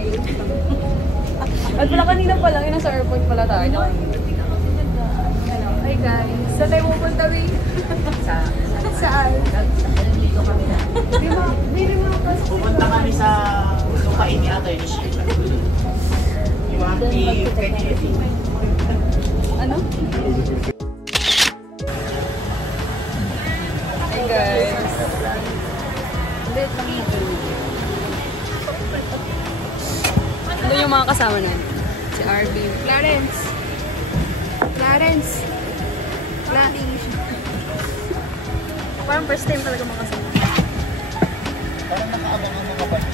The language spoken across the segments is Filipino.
Nakainit lang. At pala kanina pa lang, nasa airport pala tayo. Hi guys, saan tayo pupunta, Wing? Saan? Dito kami na. Hindi mo Pupunta kami sa lupain ni Atoy ni Sheila. Yung ano? Hey guys. Hindi, ano yung mga kasama natin? Si RB. Clarence. Parang first time talaga makasama. Parang nakaabang ang mga bad.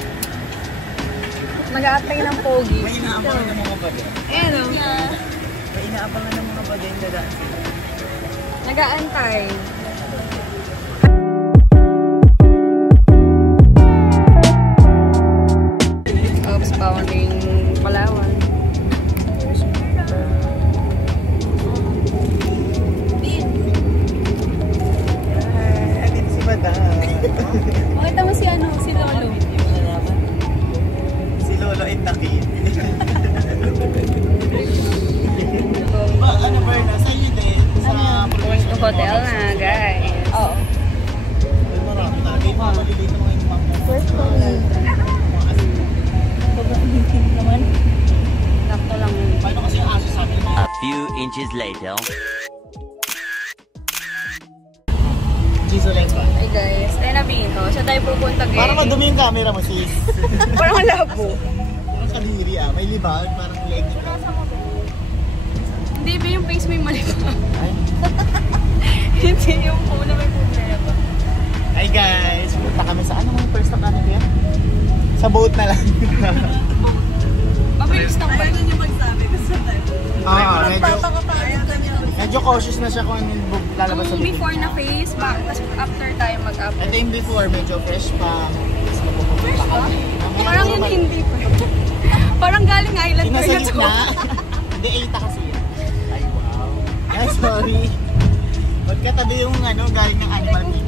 Nag-aatay ng pogi. May inaabangan ng mga bad. Eh, no? May inaabangan ng mga bad yung dadaan. Nag-aantay. Oops, bounding Palawan. Dito si Madam. Makita mo si ano, si Lolo. Si Lolo and Taki. Ano ba yun? Sa iyo din? Going to hotel na, guys. Oo. Marami na. Hindi mo malilito mga impact. First time. Naman. Nakto lang. Paano kasi yung aso sa akin? A few inches later. Gisoleta. Ay guys, tayo na Bino. Saan tayo pupunta, guys? Parang madumi yung camera mo, sis. Parang labo. Parang kadiri ah. May libag. Parang leg. Hindi ba yung face mo yung malibang? Ay. Hindi yung phone na may problema. Hi guys! Punta kami sa ano mga first stop natin kaya? Sa boat na lang. Mabilis lang ba? Ayaw niyo magsabi kasi medyo cautious na siya kung ano yung lalabas sa Yung bibig. before na face, tapos after tayo mag-after. Ito yung before, medyo fresh pa. Fresh pa? Parang yun hindi pa. Parang galing island Yung ko nasa na to. gitna. Hindi, 8 kasi yun. Ay, wow. Ay, sorry. Magkatabi yung ano, galing ng animal meat.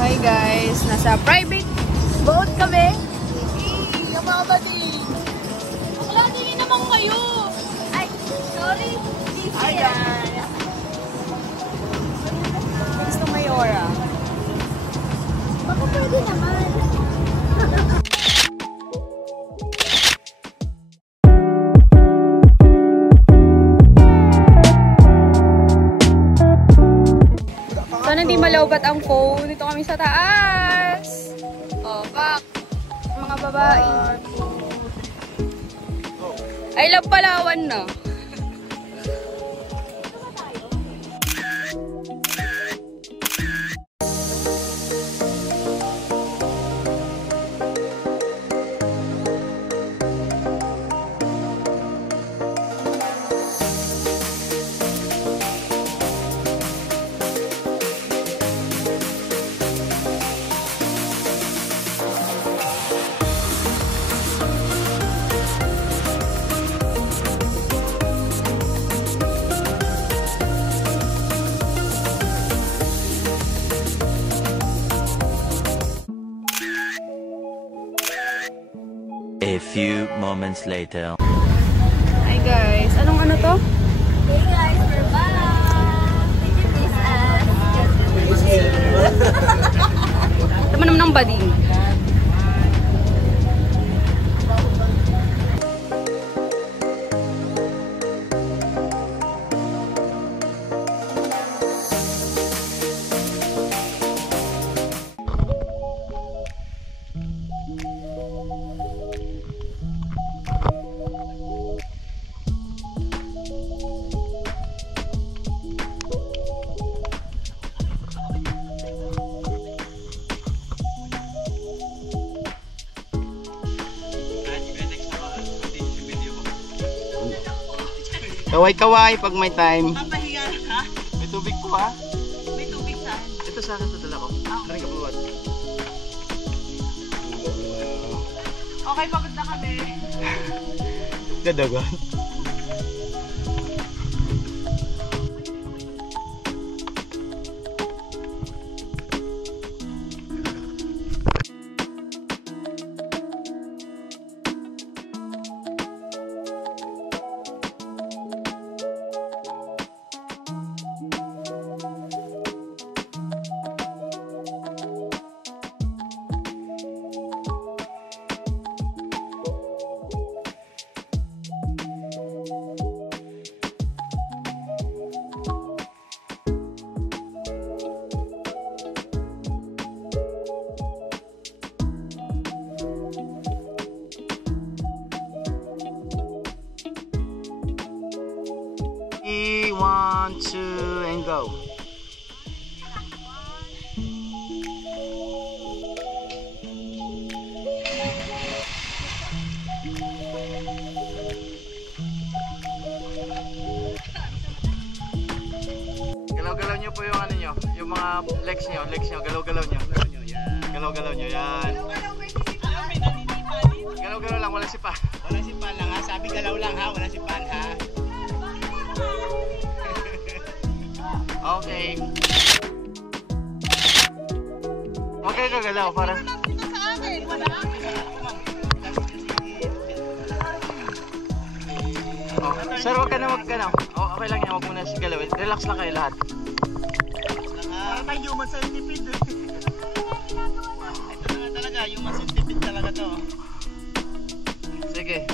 Hi guys, nasa private boat kami. Yung mga buddy. Wala, tingin naman kayo. Ay, sorry. Hi guys. Gusto Mayora. Baka pwede naman. Sana hindi malawbat ang phone. Dito kami sa taas. Oh, back. Mga babae. I love Palawan na. A few moments later. Hi guys, anong ano to? Hey guys, we're back! Did you miss us? Tama naman ng bading. Kaway-kaway pag may time. Papahiya ka? May tubig po ha? May tubig saan? Ito sa akin, tutula ko. Karing kapulat. Okay, pagod na kami. Gadagan. One, two, and go. Galaw-galaw nyo po yung ano nyo, yung mga legs nyo, galaw-galaw nyo. Galaw-galaw nyo, yan. Galaw-galaw lang, walang sipa. Walang sipa lang ha, sabi galaw lang ha, walang sipan ha. Okay. Okay ka galaw para. Oh, sir, wag ka na magkanaw. Oh, okay lang yan, wag mo na sigalawin. Relax lang kayo lahat. Para tayo human centipede. Ito na talaga, human centipede talaga to. Sige,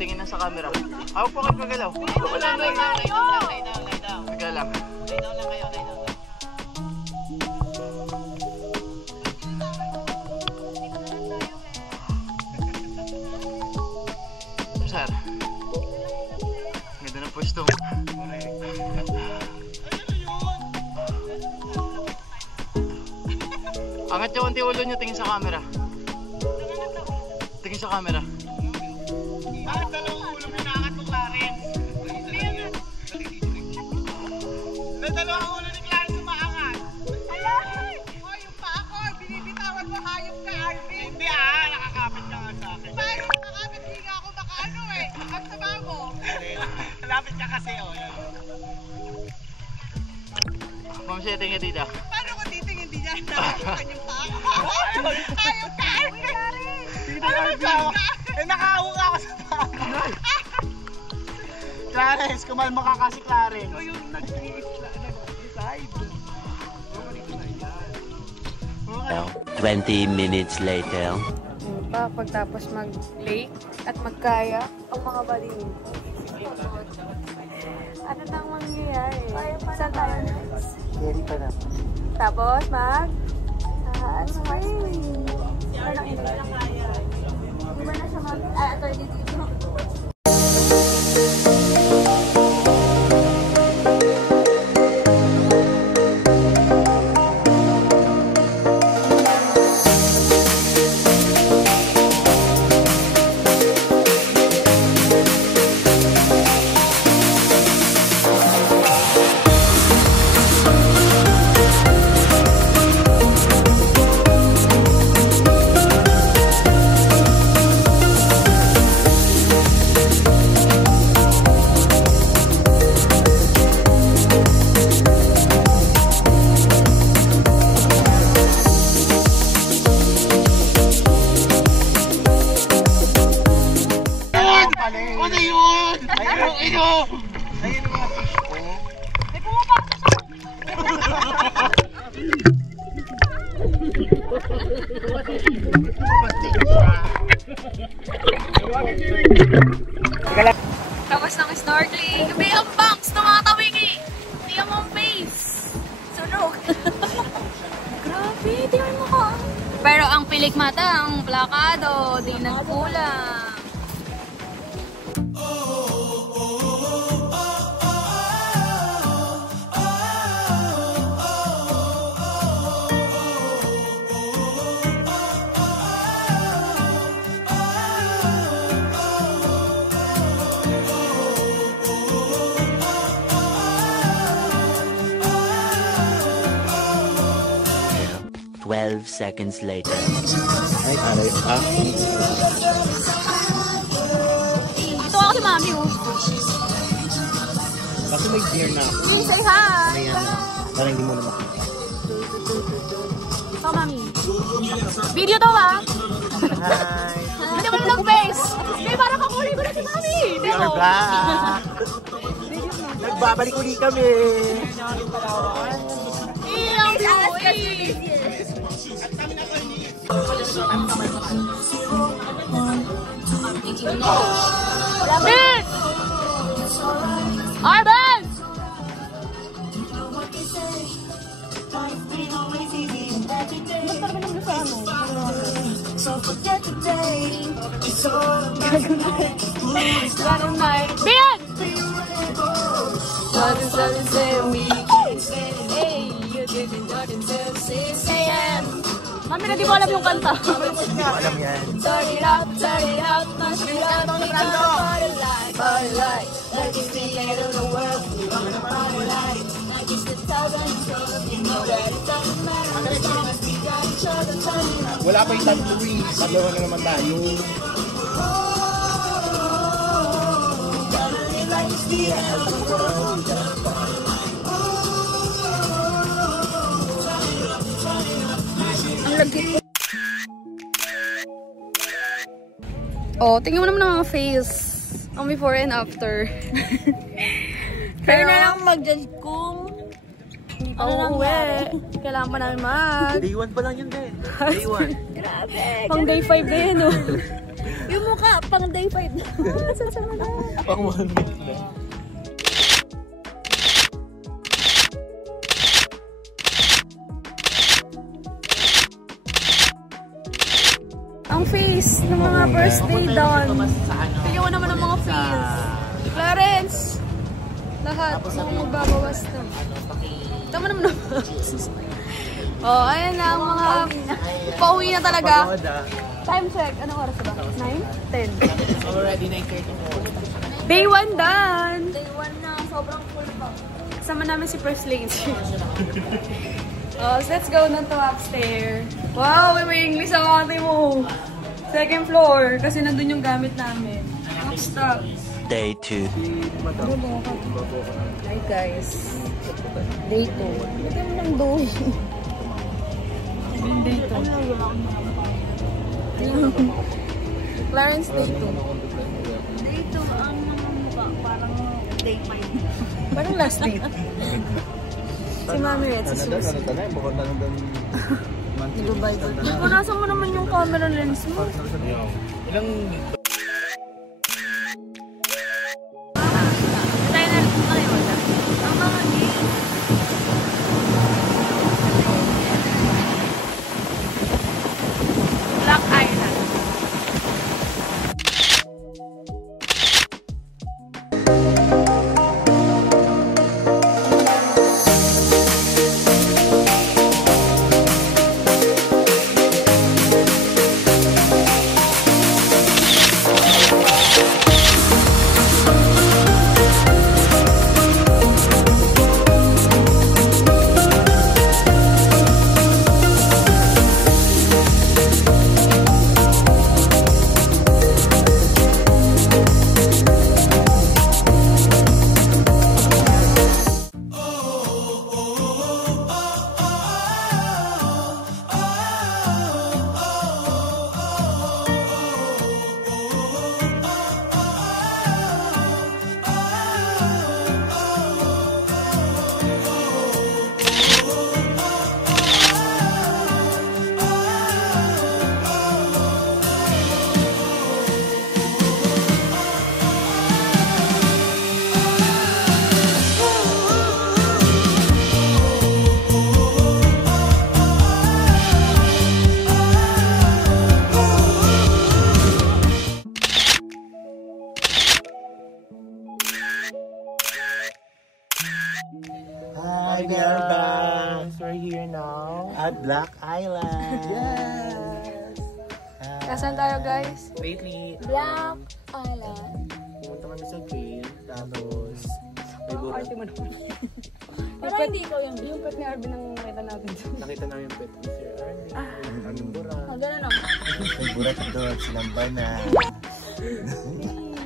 tingin na sa camera. Ako po kayo kagalaw. Lay down. Magalang. Lay down lang kayo, lay down lang. Sir, ganda ng pwesto mo. Angat yung unti ulo nyo, tingin sa camera. Tingin sa camera. Bakit dalawang ulo mo naangat mo, Clarence? Na dalawang ulo ni Clarence umaangat. Ay! O, yung paa ko, binibitawan mo, hayop ka, Arvin. Hindi nakakapit ka nga sa akin. Paano nakakapit? Hindi nga ako makaano eh. Ang taba mo. Lapit ka kasi, oh. Ma'am, siya tingin dito. Paano ko titingin din niya? Nakakapit yung paa ko. Hayop ka, Arvin. Nakahawa ako sa paa. Clarence, kumalma ka kasi, Clarence. Ito yung nag-decide. 20 minutes later. Pagtapos mag-lake at magkaya ang mga baling. Ano nang mangyayari? Saan tayo next? Carry pa na. Tapos swing. Hindi ba na siya attorney dito? Ano yun? Ayun! Ayun mo. May pumapasok sa... Tapos ng snorkeling. Gabi ang banks, tumatawig eh. Tingnan mo ang face. Sunog. Grabe, tingnan mo ka. Pero ang pilik mata, ang plakado, di nagkulang. 12 seconds later. Ay, aray. Ito ako si Mami, oh. Kasi may beer na ako. Hey, say hi! Ayan. Parang hindi mo na makita. Ito, Mami. Video to, ah. Hi! Hindi mo na nag-face. May parang kakulay ko na si Mami. We are back! Nagbabalik ulit kami! Ang sweet. Bit! Arban! Bian! Mami, hindi mo alam yung kanta. Alam yan. Turn it out, must be out on the party light, party light. Like it's the end of the world, we wanna party light. Like it's the thousand years, you know that it doesn't matter. As long as we got each other, turning up. Wala pa yung top 3. Dalawa na naman tayo. Like it's the end of the world. Ang lagit. Oh, tingnan mo naman ang mga face. Ang before and after. Kaya na lang mag-judge kung hindi pa na Oo, kailangan pa namin mag. Day 1 pa lang yun din. Day 1. Grabe. Pang day 5 na yun, oh. Yung mukha, pang day 5 na. Sasama na. Pang 1 week na. Ang face ng mga first day doon. Tingnan mo naman ang mga face. Clarence! Lahat ng magbabawas na. Tama naman naman. Oh, ayan na ang mga pauwi na talaga. Time check. Anong oras ba? 9? 10. Already 9:34. Day 1 done! Day 1 na, sobrang full pa. Sama namin si First Lady. Oh, so let's go na to upstairs. Wow, may English ang ate mo. Second floor, kasi nandun yung gamit namin. Next stop. Day 2. Hi guys. Day 2. Lagyan mo ng doy. Day 2. Clarence, day 2. Day 2 ang mga mukha, parang day 5. Parang last day. Si Mami Red, si Susie. Nag-bye ko. Punasan mo naman yung camera lens mo. Ilang Tayo na, okay, wala. Ang mga game. Black Island. Hi, we are back. We're here now at Black Island. Yes. Kasan tayo, guys? Lately, Black Island. pumunta kami sa Queen. Tapos, may Party mo naman. Parang hindi ikaw yung pet ni Arvin ang nakita natin. Nakita namin yung pet ni Sir Arvin. Anong bura? Gano'n no? Ang bura ka doon, sinamba na.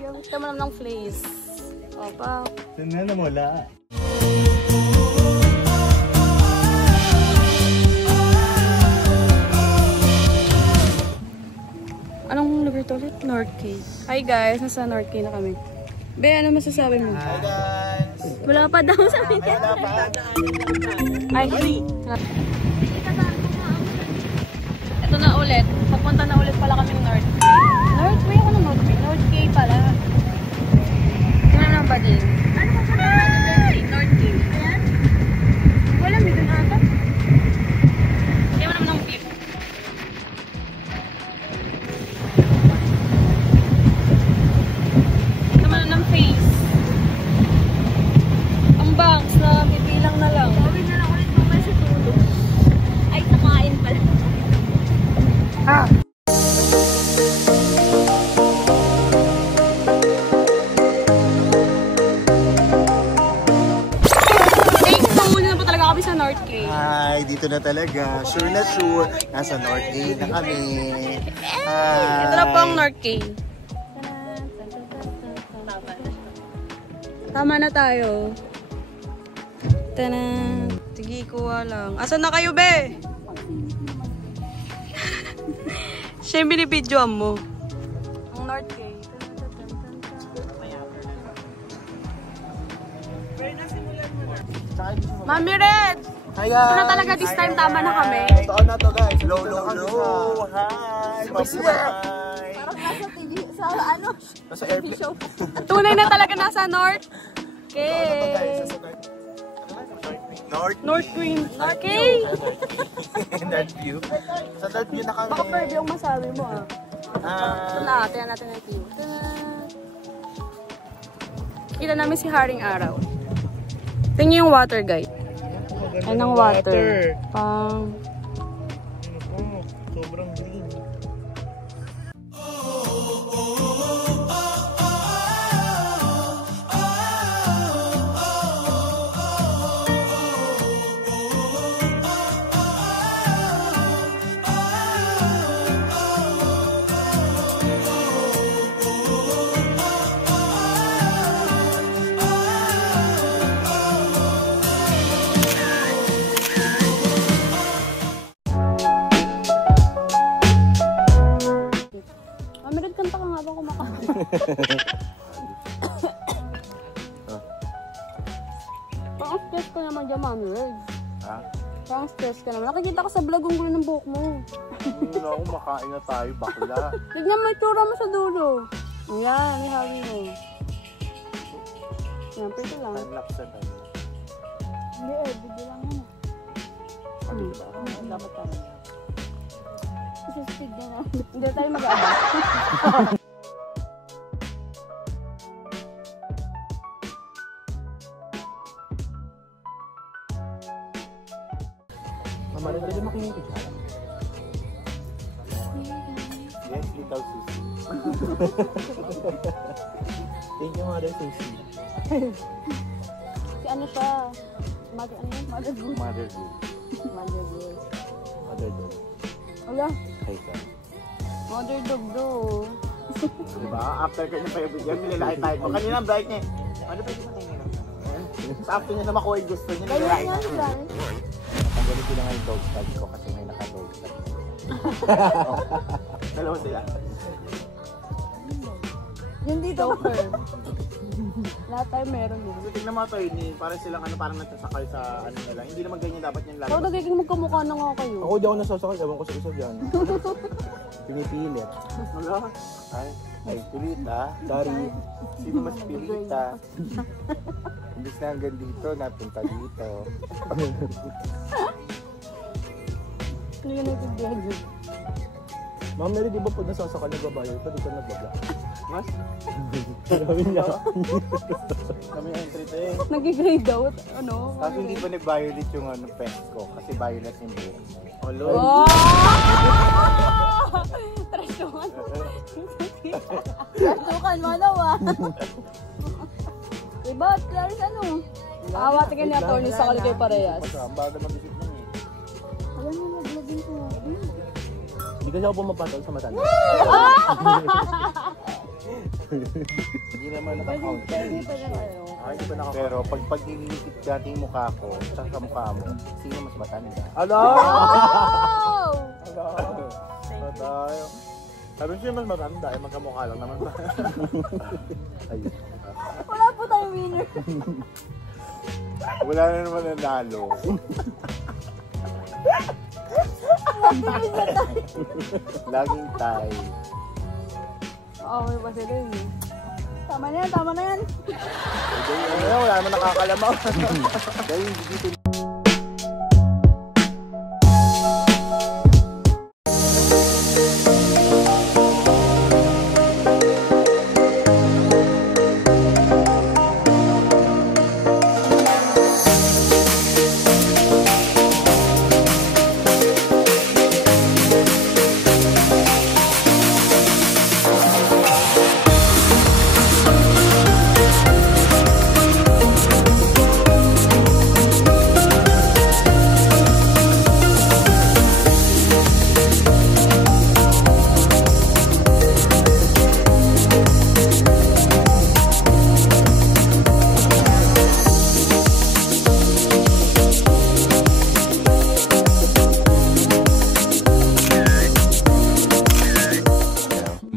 Gamit ka mo naman ng flays. Opa. Saan na namula? Anong lugar to ulit? North Cay. Hi guys, nasa North Cay na kami. Be, ano masasabi mo? Hi guys! Wala pa daw sa amin. Wala pa. Ay, ito na ulit. Papunta na ulit pala kaming North Cay. North Cay? Ano North Cay? North Cay pala. Tingnan lang ba din? Ano ba pala? North Cay. Ayan? Wala, may dun ata. Kaya mo naman ng beef. Naman ng face. Ang bangs na bibilang na lang. Sabi na lang ulit mamaya sa tulog. Ay, nakain pala. Ah! Muna na po talaga kami sa North Cay. Hi, dito na talaga. Sure na sure. Nasa North Gate na kami. Hi. Ito na po ang North Cay. Tama na tayo. Tanan. Sige, kuha lang. Asan na kayo, be? Siya yung binibidyoan mo. Ang North Cay. Mami Red! Hi guys! Ito na talaga this time, tama na kami. Totoo na to guys. Low, low, low. Hi! Mabuhay! Nasa airplane. Tunay na talaga nasa North Totoo na to guys. Cay. North North Queen. North Cay. North View. Sa North View na kami. Baka pwede yung masabi mo ah. Ito na, tingnan natin ang view. Kita namin si Haring Araw. Tingnan yung water guide. Ay, ng water. Pang... Sobrang green. Mami Red, kanta ka nga ba kumakain? Parang stress ka naman dyan, Mami Red. Ha? Parang stress ka naman. Nakikita ko sa vlog ang gulo ng buhok mo. Hindi na ako makain na tayo, bakla. Tignan mo itura mo sa dulo. Ayan, ihawi mo. Yan, pwede lang. Time-lapse na tayo. Hindi video lang yan. Dapat tayo. Kasi speed na lang. Hindi tayo mag-aabas. Mama, rin tayo makinig ko siya. Yes, Little Susie. Thank you, Mother Susie. Si ano siya? Mother, ano yun? Mother Goose. Mother Goose. Mother Goose. Mother Dog. Ala, Hi, ka. Mother Dog do. Diba? After ka niya pa yung video, nilalaki tayo ko. Kanina ang bright niya. Ano pwede mo tingin ng Sa after niya na makuha yung gusto niya, Ganyan nilalaki yan, tayo. guys. Tanggalin ko lang yung dog tag ko kasi may naka-dog tag. Dalawa sila. Yung dito. Lahat tayo meron yun. So tignan mo ito yun, parang silang ano, parang nagsasakay sa ano nila. Hindi naman ganyan dapat yung Ikaw lalabas. nagiging magkamukha na nga kayo. Ako di ako nasasakay, ewan ko sa isa dyan. Pinipilit. Wala. Ay, pilita. Dari, sino mas pilita? Imbis na hanggang dito, napunta dito. Ano yun ang tigyan yun? Ma'am Mary, di ba pag nasasakay nagbabayad pa, di ka nagbabla? Mas? Kami niya. Kami entry to eh. Nag-grade out? Ano? Kasi hindi pa nag-violate yung ano, pest ko kasi violate yung buhok mo. Olo. Oh! Trasyokan. Trasyokan mo daw ah. Diba? Clarice ano? Awati ka ni attorney sa kaligay parehas. Ang bagal mag-isip na eh. Alam mo, mag-vlogging ko. Hindi kasi ako pumapatol sa matanda. Hindi naman naka-count. Pero pag inilikit dati yung mukha ko, sa mukha mo, sino mas matanda? Ano? Oh! Tayo. Sabi siya mas matanda, eh magkamukha lang naman ba? Ayun. Wala po tayong winner. Wala na naman nanalo. Laging tie. Oo, may pa sila yun eh. Tama na yan, tama na yan. Wala naman nakakalamaw. Dahil dito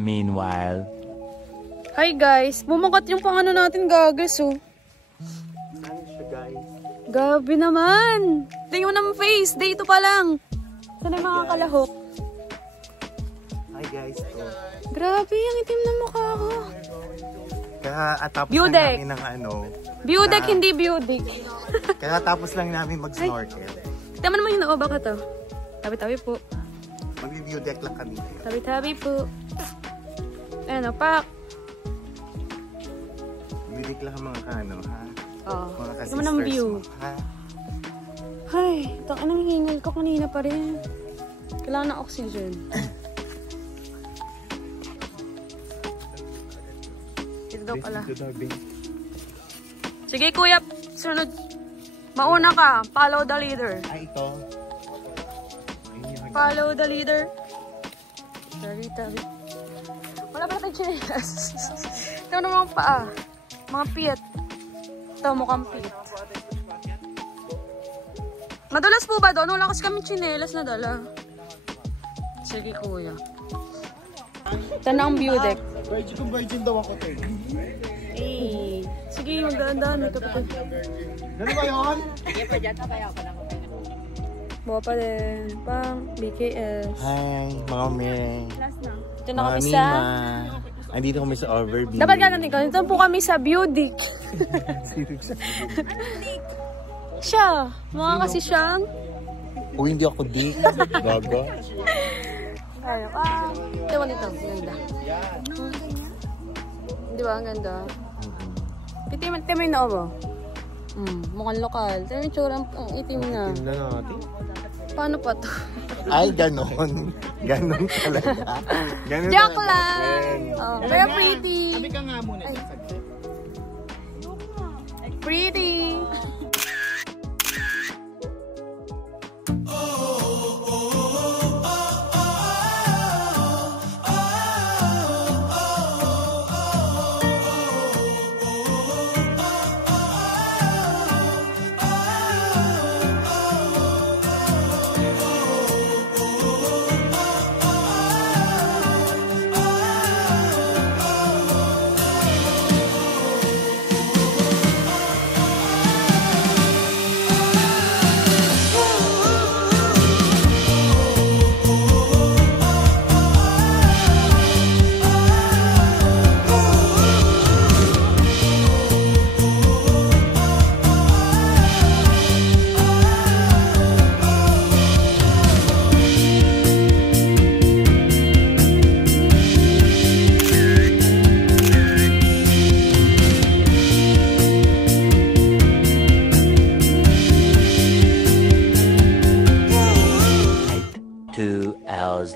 Meanwhile. Hi guys, bumukat yung pangano natin gagas oh. ano siya guys? Gabi naman. Tingnan mo naman face, dito pa lang. Sana yung mga kalahok. Hi guys. Oh. Grabe, ang itim na mukha ko. Katapos Beauty. lang namin ng ano. Beaudic, hindi beaudic. Katapos lang namin mag-snorkel. Tama naman yung naoba ka to. Tabi-tabi po. Mag-view deck lang kami. Tabi-tabi po. Ano, pak. View deck lang ang mga kano, ha? Oh. Mga Naman ang view. mo, ha? Ay, taka nang hingal ko kanina pa rin. Kailangan ng oxygen. Ito daw pala. Sige kuya, sunod. Mauna ka, follow the leader. Ah, ito. Follow the leader. Tabi-tabi. Wala pa natin chinelas. Ito naman ang paa. Mga piyat. Ito mukhang piyat. Madulas po ba doon? Wala kasi kami chinelas na dala. Sige kuya. Ito na ang view deck. Virgin daw ako, te. Eh. Sige, magdaan-daan. Ito pa. Ano ba yun? Buha pa din. Pang BKS. Hi, mga may. Ito na kami sa... Andito kami sa overview. Dapat ka natin kami. Ito po kami sa Beaudic. Siya. Mga kasi siyang... O hindi ako dick. Gaga. Ano ka? Ito mo dito. Ganda. Di ba? Ang ganda. Titim yung noo ba? Mukhang lokal. Ito yung tsura. Ang itim na. Tingnan natin. Paano pa to? Ay, ganon. Ganon talaga. Ganon Joke talaga, lang! friend. Oh, very pretty. Sabi ka nga muna. Pretty.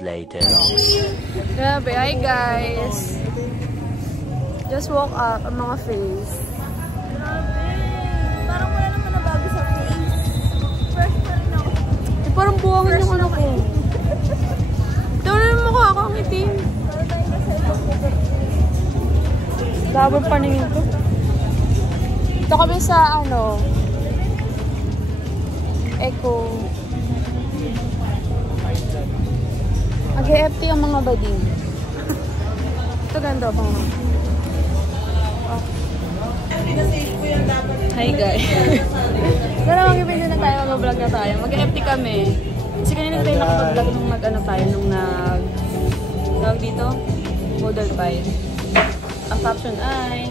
Later. Grabe, hi guys. Just woke up ang mga face. Grabe. Parang wala buwangin yung ano ko. Tignan mo mukha ako ang itim. Dabal paningin ko. Ito kami sa ano, Echo. Mag-EFT ang mga bading. Ito ganda pa nga. Hi guys. Darawang i-video na tayo, mag-vlog na tayo. Mag-EFT kami. Kasi kanina tayo nakapag-vlog nung nag-ano tayo, nung tawag dito, Model 5. Ang caption ay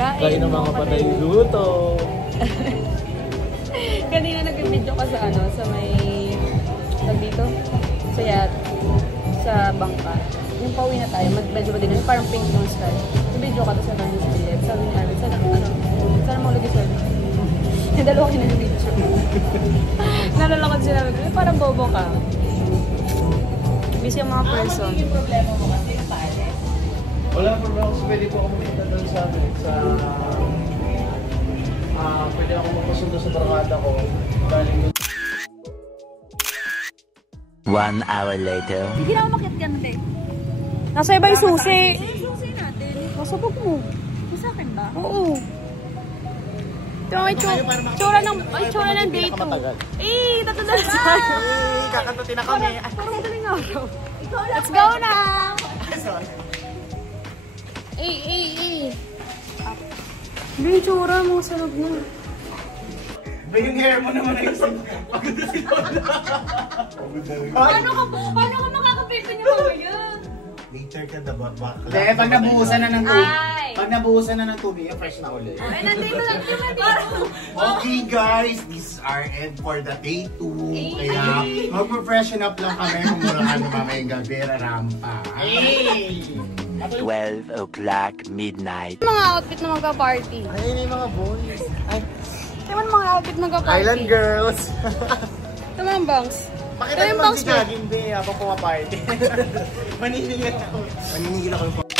Kain ng mga patay luto. kanina nag-video ka sa ano, sa may tawag dito, sa yacht, sa bangka. Yung pauwi na tayo, medyo ba din, parang pink nung sky. Nag-video ka to sa Venice Village. Sabi ni Arvin, sana maulog yung sir. Dalawa ka na yung video. Nalalakad sila, parang bobo ka. Busy ang mga person. Yung problema mo kasi yung pare. Wala problema kasi pwede po ako makita doon sa pwede ako magpasundo sa barkada ko. Galing 1 hour later. Hindi na ako makit ka na, te. Nasa iba yung susi. Susi natin. Masabog mo. Sa akin ba? Oo. Ito ang tsura ng day 2. Eh, tatandaan tayo. kakantutin na kami. Parang madaling araw. Let's go na! Hindi yung tsura mo sa loob na. Ba yung hair mo naman ay isang Paano ka makakapilpin yung mamaya? Later ka na ba? Hindi, pag nabuhusan na ng tubig. Ay! Pag nabuhusan na ng tubig, fresh na ulit. Ay, nandito lang dito. Okay guys, this is our end for the day 2. Kaya mag-freshen up lang kami kung mula ka na mamayang gabi, rarampa. 12 o'clock midnight. Mga outfit na magka-party. Ayun yung mga boys. Ay, Ito mga outfit na magka-party. Island girls. Ito mga bangs. Pakita naman si Jogging Day habang pumaparty. Maniningil ako. Maniningil ako yung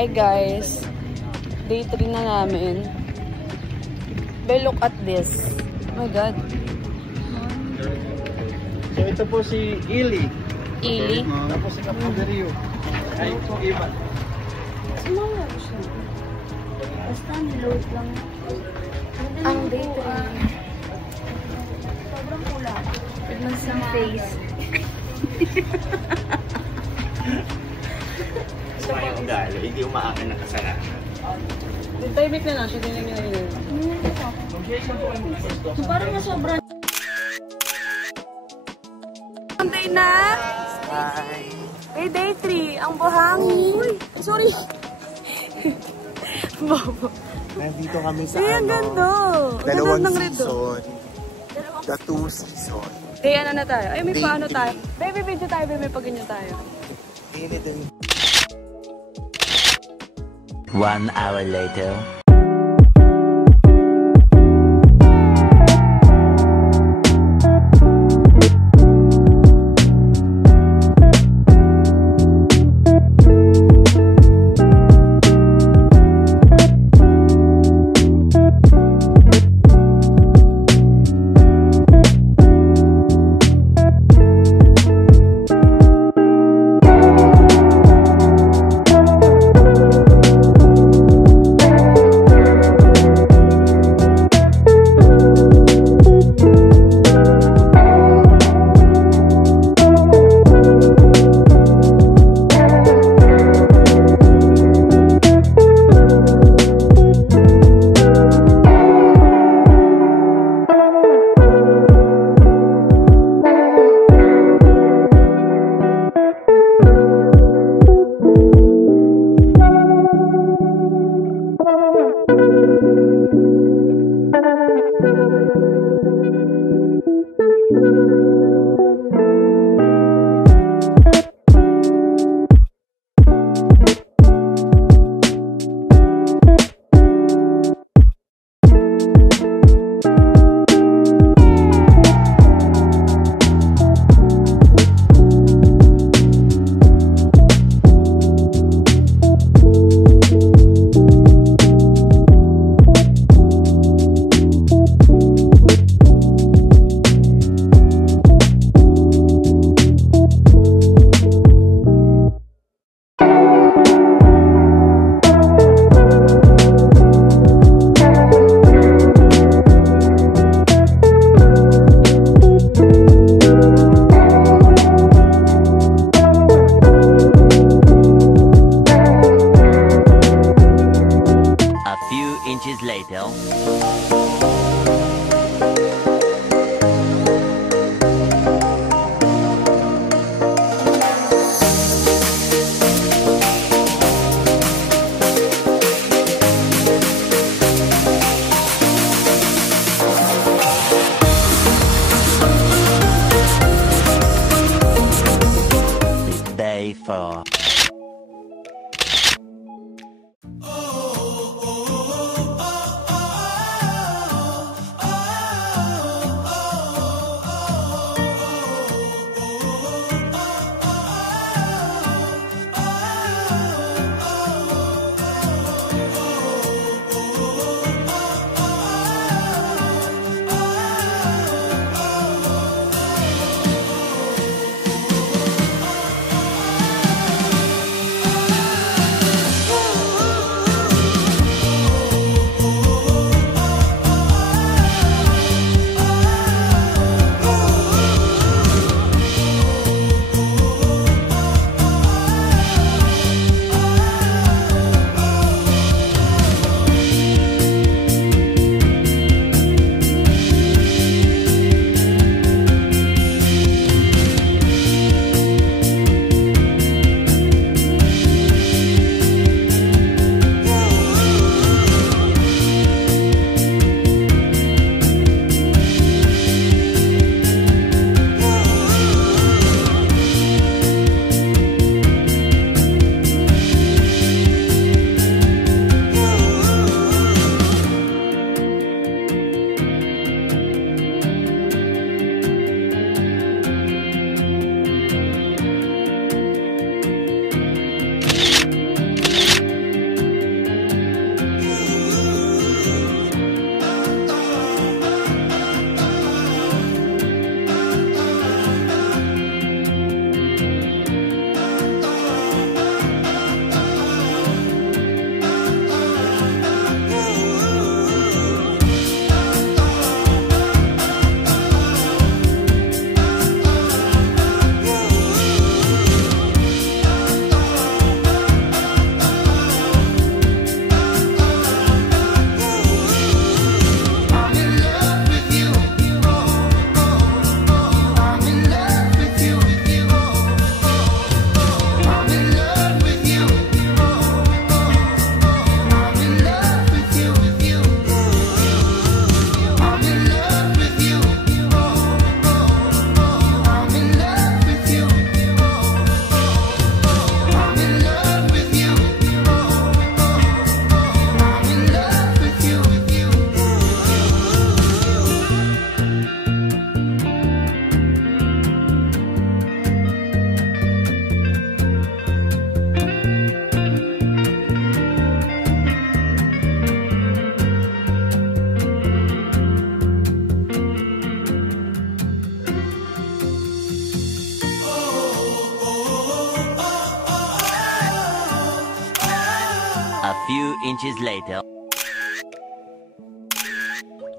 Hi guys, day 3 na namin. But look at this. Oh my god. So ito po si Ili. Ili? Tapos si Kapaderio. Ay, Ivan. Sumama siya. Basta niload lang. Ang day 3. Sobrang pula. Tignan sa face. May ugali, hindi umaakin ng kasalanan. Timing na lang siya. Parang na sobrang. Day na? Day 3. Ang buhangin. Sorry. Bobo. Nandito kami sa Ang ganda. dalawang Ang ganda ng red, season. The 2 season. Day ano na tayo? Ay, may Day paano 3. tayo? Baby, video tayo. Baby, may paganyan tayo. Hindi din. 1 hour later. Inches later. Day 4. few inches later.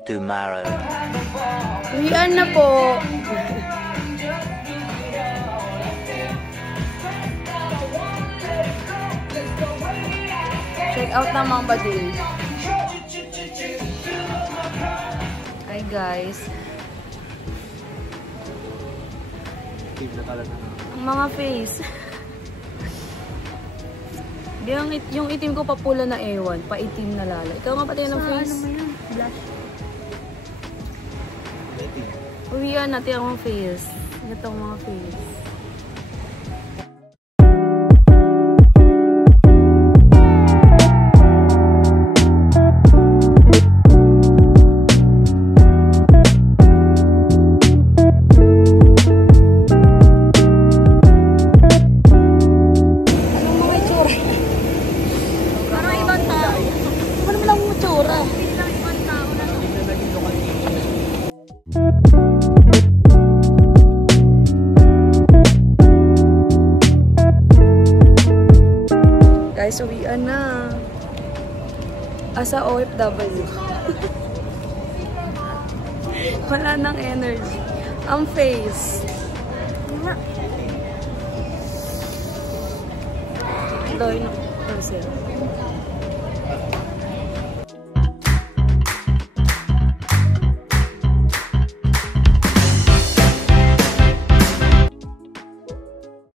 Tomorrow. Uwian na po. Check out na mga bading. Hi guys. Team na talaga. Ang mga face. Yung itim ko pa pula na ewan, pa itim na lala. Ikaw nga pati ng face. Ano mo yan? Blush. Uwian natin ang mga face. Ito ang mga face. Guys, uwian na. Asa OFW. Wala nang energy. Ang face. Ito yun ang